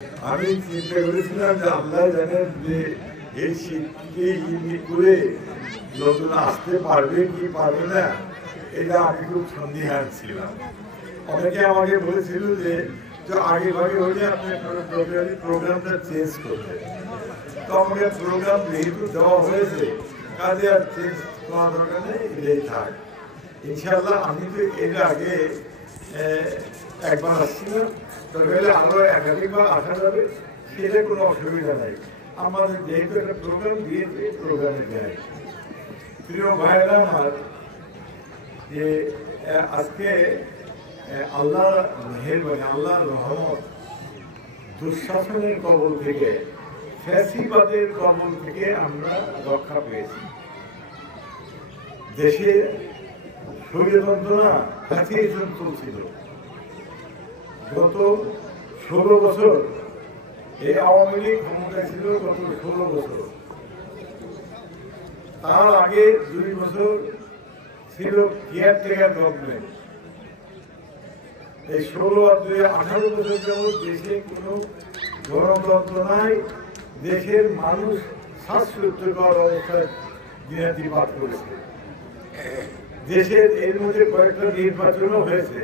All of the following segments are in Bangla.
আমি চিন্তা করেছিলাম যে আল্লাহ জানেন যে এই শীতকে ইঙ্গিত করে লোকজন আসতে পারবে কি পারবে না, এটা আমি খুব সন্দিহান ছিলাম। অনেকে আমাকে বলেছিল যে আগে ভাগে হলে আপনি প্রোগ্রামটা চেঞ্জ করতে, তো আমাকে প্রোগ্রাম যেহেতু দেওয়া হয়েছে কাজে আর চেঞ্জ করার দরকার নেই, এটাই থাক। ইনশাল্লাহ আমি তো এর আগে একবার আসছিলাম, তবে আরো একাধিকবার আসা যাবে, সেটা কোনো অসুবিধা নাই। আমাদের যেহেতু একটা প্রোগ্রাম দিয়েছে, প্রোগ্রামে যায়। প্রিয় ভাইরা আমার, যে আজকে আল্লাহ মেহেরবানি, আল্লাহ রহমত, দুঃশাসনের কবল থেকে, ফ্যাসিবাদের কবল থেকে আমরা রক্ষা পেয়েছি। দেশে স্বৈরতন্ত্রনা ফ্যাসিজম চলছিল গত 16 বছর। এই আওয়ামী লীগ ক্ষমতায় ছিল গত 16 বছর। তার আগে 2 বছর ছিল কেয়ারটেকার গভর্নমেন্ট। এই 16 আর 2 18 বছর যাবৎ দেশে কোনো গণতন্ত্র নাই। দেশের মানুষ শ্বাসরুদ্ধকর অবস্থায় দিনাতিপাত করেছে। দেশের এর মধ্যে কয়েকটা নির্বাচনও হয়েছে,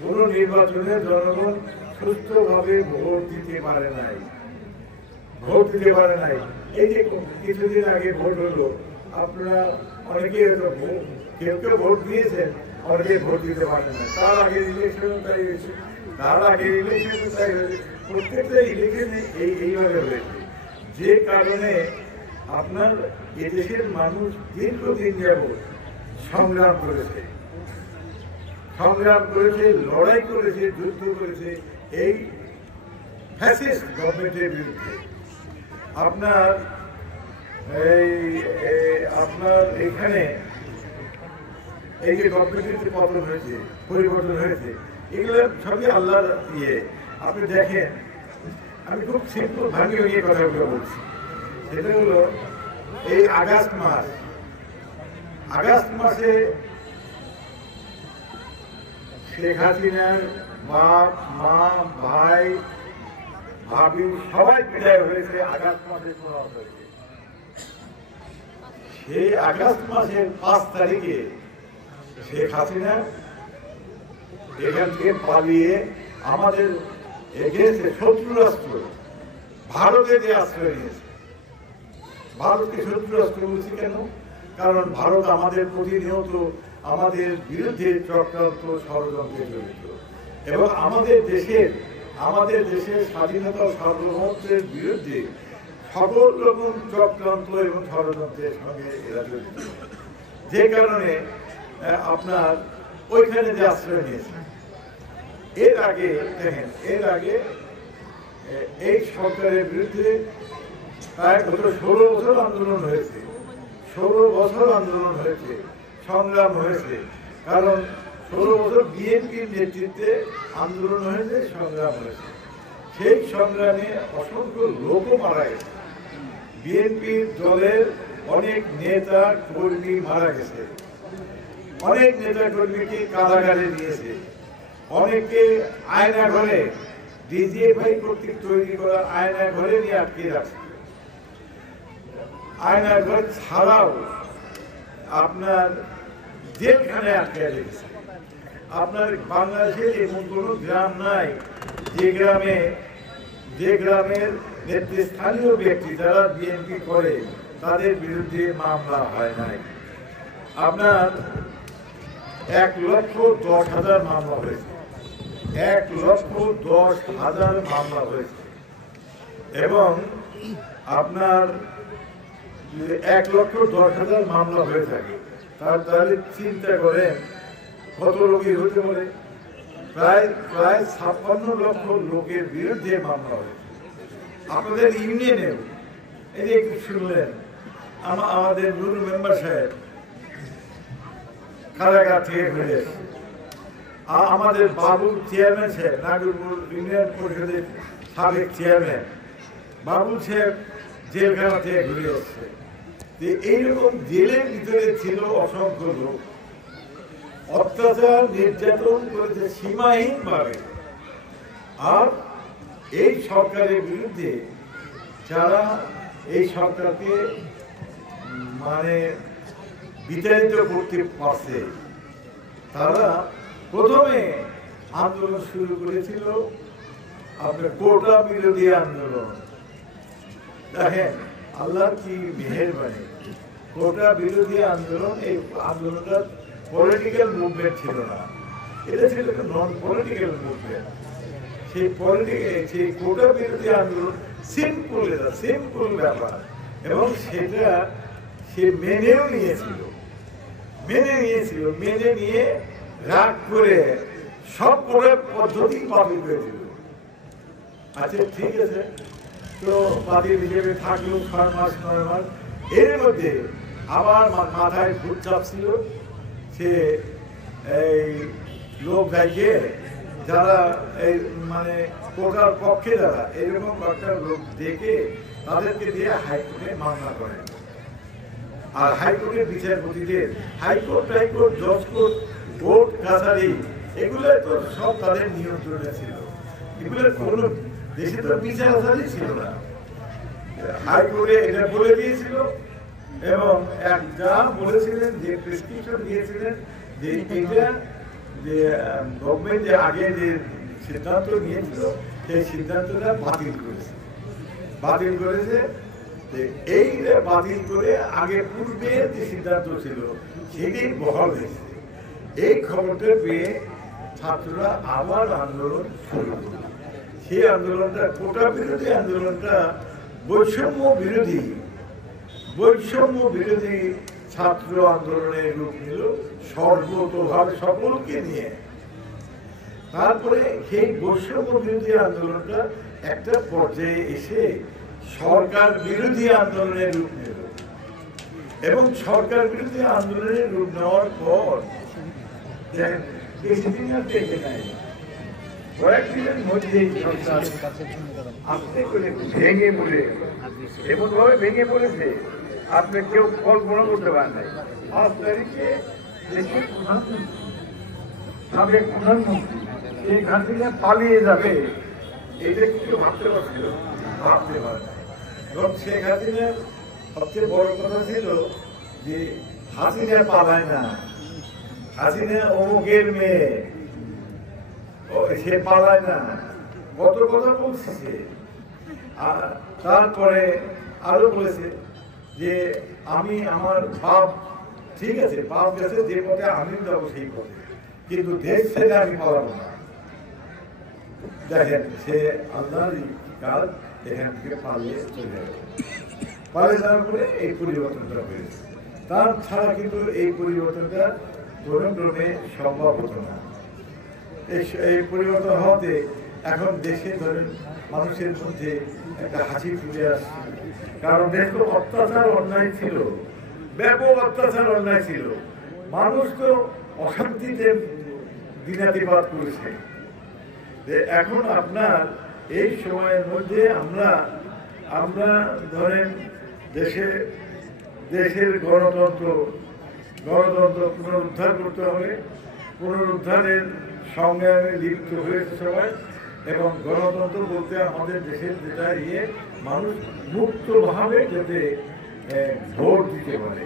কোন নির্বাচনে জনগণ সুস্থভাবে ভোট দিতে পারে নাই। এই যে কিছুদিন আগে ভোট হলো, আপনারা অনেকে কেউ কেউ ভোট দিয়েছেন, অনেকে ভোট দিতে পারেন না। তার আগে ইলেকশনও তাই হয়েছে, প্রত্যেকটা ইলেকশনে এইভাবে হয়েছে। যে কারণে আপনার এদেশের মানুষ দীর্ঘদিন যাবৎ সংগ্রাম করেছে, লড়াই করেছে, যুদ্ধ করেছে এই ফ্যাসিস্ট গভর্নমেন্টের বিরুদ্ধে। আপনার এখানে এই যে গভর্নমেন্টের পতন হয়েছে, পরিবর্তন হয়েছে, এগুলো সবই আল্লাহর ইয়ে। আপনি দেখেন, আমি খুব সিম্পল ভাঙিয়ে কথাগুলো বলছি। সেটা হলো এই আগস্ট মাসে শেখ হাসিনার বাপ, মা, ভাই, ভাবি সবাই বিদায় হয়েছে আগস্ট মাসে। সেই আগস্ট মাসের 5 তারিখে শেখ হাসিনা এখান থেকে পালিয়ে আমাদের এগেছে শত্রু রাষ্ট্র ভারতে যে আশ্রয় নিয়েছে। ভারতকে শত্রু রাষ্ট্র বলছি কেন? কারণ ভারত আমাদের প্রতিনিয়ত আমাদের বিরুদ্ধে চক্রান্ত, ষড়যন্ত্রে জড়িত, এবং আমাদের দেশের স্বাধীনতা ও সার্বভৌমত্বের বিরুদ্ধে সকল রকম চক্রান্ত এবং ষড়যন্ত্রের সঙ্গে এরা জড়িত। যে কারণে আপনার ওইখানে যে আশ্রয় নিয়েছে। এর আগে এই সরকারের বিরুদ্ধে প্রায় গত 16 বছর আন্দোলন হয়েছে, সংগ্রাম হয়েছে। কারণ 16 বছর বিএনপির নেতৃত্বে আন্দোলন হয়েছে, সংগ্রাম হয়েছে। সেই সংগ্রামে অসংখ্য লোকও মারা গেছে। বিএনপির দলের অনেক নেতা কর্মী মারা গেছে, অনেক নেতা কর্মীকে কারাগারে নিয়েছে, অনেকে আয়না ঘরে, ডিজিএফআই কর্তৃক তৈরি করা আয়না ঘরে নিয়ে আটকে রাখছে। আয়না ঘর ছাড়াও আপনার জেলখানে আটকে রেখেছে। আপনার বাংলাদেশের এমন কোনো গ্রাম নাই যে গ্রামের নেতৃস্থানীয় ব্যক্তি যারা বিএনপি করে তাদের বিরুদ্ধে মামলা হয় নাই। আপনার 1,10,000 মামলা হয়েছে, 1,10,000 মামলা হয়েছে। এবং আপনার 1,10,000 মামলা হয়ে থাকে, তাহলে চিন্তা করেন কত রোগী হতে পারে। প্রায় 56 লক্ষ লোকের বিরুদ্ধে মামলা হয়েছে। আপনাদের ইউনিয়নেও এই যে শুনলেন, আমাদের নুরুল মেম্বার সাহেব কারাগার থেকে ঘুরে এসেছে। আমাদের বাবুল চেয়ারম্যান সাহেব, নাগরপুর ইউনিয়ন পরিষদের সাবেক চেয়ারম্যান বাবুল সাহেব জেলখানা থেকে ঘুরে এসছে। এইরকম জেলের ভিতরে ছিল অসংখ্য লোক, অত্যাচার নির্যাতন করেছে সীমাহীন ভাবে। আর এই সরকারের বিরুদ্ধে যারা এই সরকারকে মানে বিতাড়িত করতে পারছে, তারা প্রথমে আন্দোলন শুরু করেছিল আপনার কোটা বিরোধী আন্দোলন। দেখেন আল্লাহ কি মেহেরবানি, কোটা বিরোধী আন্দোলন, এই আন্দোলনটা পলিটিক্যাল মুভমেন্ট ছিল না, এটা ছিল একটা নন পলিটিক্যাল মুভমেন্ট। সেই কোটা বিরোধী আন্দোলন সিম্পল ব্যাপার, এবং সেটা সে মেনে নিয়ে রাগ করে সব করে পদ্ধতি বাতিল করে দিল। আচ্ছা ঠিক আছে, তো বাতিল হিসেবে থাকলো 6 মাস 9 মাস। এর মধ্যে আমার মাথায় ভূত চাপছিল, সে এই লোক গাইকে যারা এই মানে কোটার পক্ষে যারা এরকম একটা লোক দেখে তাদেরকে দিয়ে হাইকোর্টে মামলা করেন। আর হাইকোর্টের বিচারপতিদের হাইকোর্ট জজ কোর্ট কোর্ট কাছারি এগুলো তো সব তাদের নিয়ন্ত্রণে ছিল। এগুলোর কোন দেশে তো বিচার আসারই ছিল না। হাইকোর্টে এটা বলে দিয়েছিল, এবং যা বলেছিলেন, যে প্রেসক্রিপশন দিয়েছিলেন, যে এটা যে গভর্নমেন্ট যে আগে যে সিদ্ধান্ত নিয়েছিল সেই সিদ্ধান্তটা বাতিল করেছে। এই বাতিল করে আগে পূর্বে যে সিদ্ধান্ত ছিল সেটি বহাল হয়েছে। এই খবরটা পেয়ে ছাত্ররা আবার আন্দোলন শুরু করল। সেই আন্দোলনটা কোটা বিরোধী আন্দোলনটা বৈষম্য বিরোধী ছাত্র আন্দোলনের রূপ নিল, সর্বতোভাবে সকলকে নিয়ে। তারপরে সেই বৈষম্য বিরোধী আন্দোলনটা একটা পর্যায়ে এসে সরকার বিরোধী আন্দোলনের রূপ নিল, এবং সরকার বিরোধী আন্দোলনের রূপ নেওয়ার পর কয়েকদিনের মধ্যেই সরকার আস্তে করে ভেঙে পড়ে, এমন ভাবে ভেঙে পড়েছে আপনি কেউ কল্পনা করতে পারেন নাই। 5 তারিখে দেশের সাবেক প্রধানমন্ত্রী শেখ হাসিনা পালিয়ে যাবে, এটা কিছু ভাবতে পারে। এবং শেখ হাসিনার সবচেয়ে বড় কথা ছিল যে হাসিনা পালায় না, হাসিনা অমুকের মেয়ে, সে পালায় না, কত কথা বলছে। তারপরে আরো বলেছে যে আমি আমার বাপ, ঠিক আছে বাপ গেছে যে পথে আমি যাবো সেই পথে, কিন্তু দেশ ছেড়ে আমি পালাবো না। দেখেন সে আল্লাহর কাজ, এখান থেকে পালিয়ে চলে যাবে। পালিয়ে যাওয়ার পরে এই পরিবর্তনটা হয়েছে। তার ছাড়া কিন্তু এই পরিবর্তনটা ক্রমে সম্ভব হতো না। এই পরিবর্তন হওয়াতে এখন দেশে ধরেন মানুষের মধ্যে একটা হাসি ফিরে আসছে। কারণ দেশ তো অত্যাচার অন্যায় ছিল, ব্যাপক অত্যাচার অন্যায় ছিল, মানুষ তো অশান্তিতে দিনাতিপাত করেছে। এখন আপনার এই সময়ের মধ্যে আমরা ধরেন দেশের গণতন্ত্র পুনরুদ্ধার করতে হবে। পুনরুদ্ধারের সংগ্রামে লিপ্ত হয়েছে সবাই, এবং গণতন্ত্র বলতে আমাদের দেশের যেটা মানুষ মুক্তভাবে যাতে ভোট দিতে পারে।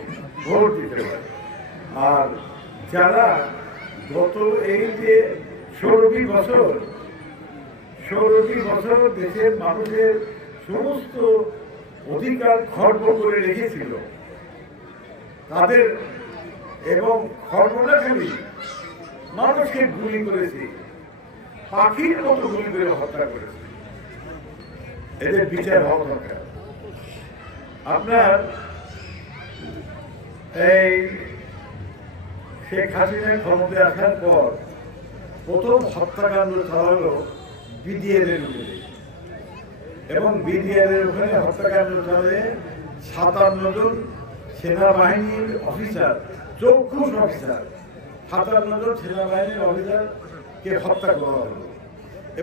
আর যারা গত এই যে 16 বছর দেশের মানুষের সমস্ত অধিকার খর্ব করে রেখেছিল তাদের, এবং খর্বটা খালি মানুষকে গুলি করেছে, পাখির মতো গুলি করে হত্যা করেছে। এদের বিচার হওয়া দরকার। আপনার এই শেখ হাসিনা ক্ষমতায় আসার পর প্রথম হত্যাকাণ্ড চালালো বিডিআর এর উপরে, এবং বিডিআর এর ওখানে হত্যাকাণ্ড চালিয়ে 57 জন সেনাবাহিনীর অফিসার, চৌকুশ অফিসার, 57 জন সেনাবাহিনীর অফিসারকে হত্যা করা হলো।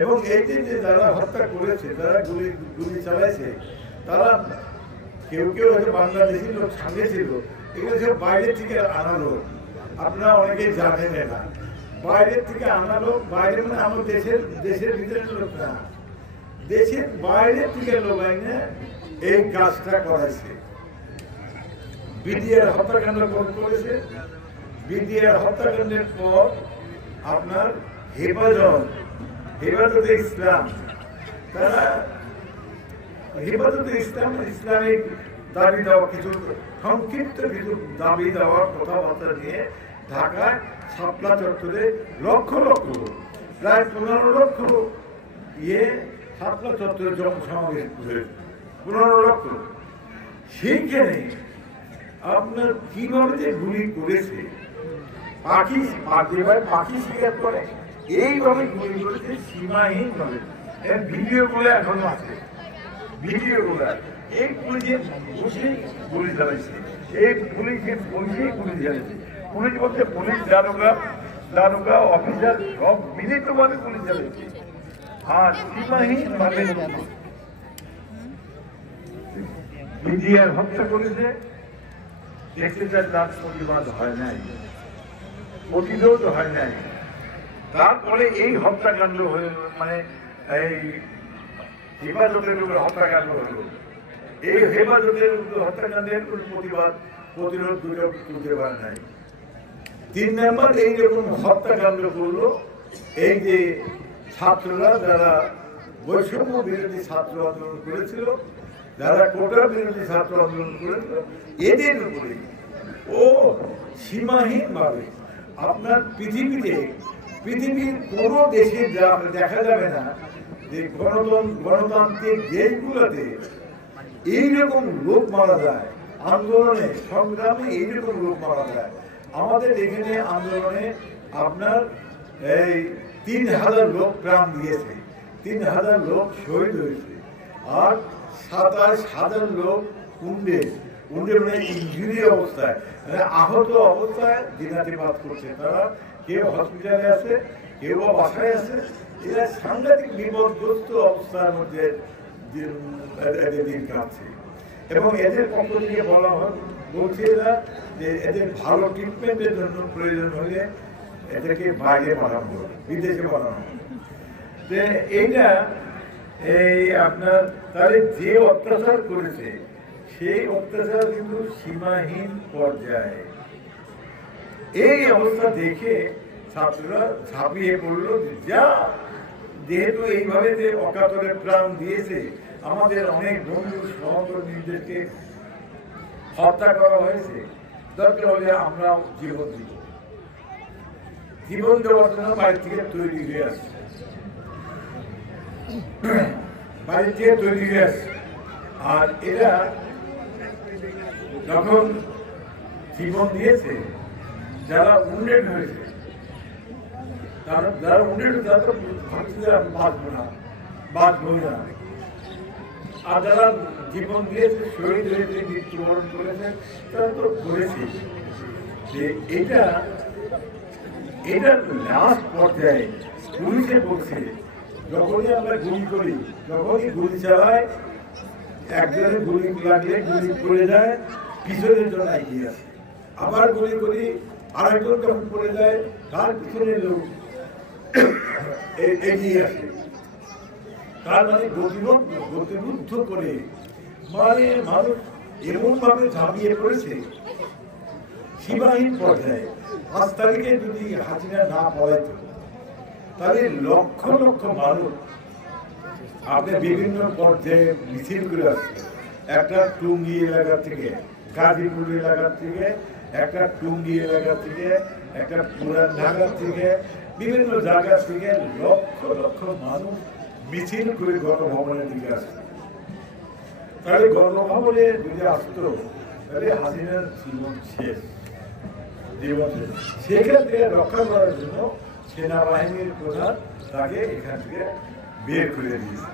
এবং এই যে যারা হত্যা করেছে, যারা গুলি চালাইছে, তারা কেউ হয়তো বাংলাদেশি লোক সঙ্গে ছিল, এগুলো সব বাইরের থেকে আনালো। আপনারা অনেকেই জানেন না, বাইরের থেকে আনালো। বাইরে মানে আমার দেশের ভিতরের লোক না, দেশের বাইরে থেকে লোক আইনে এই কাজটা করেছে। বিডিআর হত্যাকাণ্ড করেছে। বিডিআর হত্যাকাণ্ডের পর আপনার হেফাজতে ইসলাম, তারা হেফাজতে ইসলামিক দাবি দেওয়া কিছু সংক্ষিপ্ত কিছু দাবি দেওয়ার কথাবার্তা নিয়ে ঢাকায় শাপলা চত্বরে লক্ষ লক্ষ প্রায় 15 লক্ষ শাপলা চত্বরে জনসমাবেশ হয়েছে। 15 লক্ষ। সেইখানে আপনার কিভাবে যে গুলি করেছে, পাখি শিকার করে এইভাবে গুলি করেছে সীমাহীন ভাবে। ভিডিও গুলো এখনো আছে, ভিডিও গুলো এই পুলিশে বসে গুলি চালাইছে, এই পুলিশে বসে গুলি চালাইছে। পুলিশ বলতে পুলিশ দারোগা অফিসার সব মিলিতভাবে গুলি চালাইছে। আর সীমাহীন ভাবে বিডিআর হত্যা করেছে। দেখতে চাই তার প্রতিবাদ হয় নাই, প্রতিরোধ হয় নাই। তারপরে এই হত্যাকাণ্ড হয়ে মানে এই হেফাজতের উপরে হত্যাকাণ্ড হলো। এই হেফাজতের হত্যাকাণ্ডের প্রতিরোধ তুলতে পারে নাই। 3 নম্বর এইরকম হত্যাকাণ্ড করলো এই যে ছাত্ররা, যারা বৈষম্য বিরোধী ছাত্র আন্দোলন করেছিল, যারা কোটা বিরোধী ছাত্র আন্দোলন করেছিল, এদের উপরে ও সীমাহীন ভাবে আপনার পৃথিবীর কোনো দেশে দেখা যাবে না যে গণতান্ত্রিক দেশগুলোতে এইরকম লোক মারা যায়, আন্দোলনে সংগ্রামে এইরকম লোক মারা যায়। আমাদের এখানে আন্দোলনে আপনার এই 3000 লোক প্রাণ দিয়েছে, 3000 লোক শহীদ হয়েছে, আর 27,000 লোক কুণ্ডে মানে ইনজুরি অবস্থায়, মানে আহত অবস্থায় দিনাতিপাত করছে। তারা কেউ হসপিটালে আছে, কেউ বাসায় আছে। এরা সাংঘাতিক বিপদগ্রস্ত অবস্থার মধ্যে এদের দিন কাটছে। এবং এদের পক্ষ থেকে বলছে এরা যে এদের ভালো ট্রিটমেন্টের জন্য প্রয়োজন হলে এদেরকে বাইরে পাঠানো, বিদেশে পাঠানো। এইটা এই আপনার তাহলে যে অত্যাচার করেছে সেই অত্যাচার কিন্তু সীমাহীন পর্যায়ে। এই অবস্থা দেখে ছাত্ররা ঝাঁপিয়ে পড়লো, যা যেহেতু এইভাবে যে অকাতরে প্রাণ দিয়েছে, আমাদের অনেক বন্ধু সহকর্মীদেরকে হত্যা করা হয়েছে, দরকার হলে আমরা জীবন দিব। জীবন দেওয়ার জন্য বাইরে থেকে তৈরি হয়ে আসছে, বাইরে থেকে তৈরি হয়ে আসছে। আর এরা যখন জীবন দিয়েছে, যারা উন্ডেড হয়েছে, যারা উন্ডেড তারা তো ভাবছে যে আমি বাঁচবো না। আর যারা জীবন দিয়েছে, শহীদ হয়েছে, মৃত্যুবরণ করেছে, তারা তো করেছে। যে এটা লাস্ট পর্যায়ে পুলিশে বলছে, যখনই আমরা গুলি করি, যখনই গুলি চালাই, একজনের গুলি লাগলে গুলি পড়ে যায়, পিছনের জন্য এগিয়ে আসে। আবার গুলি করি, আরেকজন যখন পড়ে যায়, তার পিছনের লোক এগিয়ে আসে। তার মানে গতিরুদ্ধ করে মানে মানুষ এমন ভাবে ঝাঁপিয়ে পড়েছে সীমাহীন পর্যায়ে। 5 তারিখে যদি হাসিনা না পড়াইত, তাহলে লক্ষ লক্ষ মানুষ আপনি বিভিন্ন পর্যায়ে মিছিল করে আসছে। একটা টুঙ্গি এলাকা থেকে, গাজীপুর এলাকা থেকে, একটা টুঙ্গি এলাকা থেকে, একটা পুরান ঢাকা থেকে, বিভিন্ন জায়গা থেকে লক্ষ লক্ষ মানুষ মিছিল করে গণভবনের দিকে আসছে। তাহলে গণভবনে যদি আসতো, তাহলে হাসিনার জীবন শেষ। সেখান থেকে রক্ষা করার জন্য সেনাবাহিনীর প্রধান তাকে এখান থেকে বের করে দিয়েছে।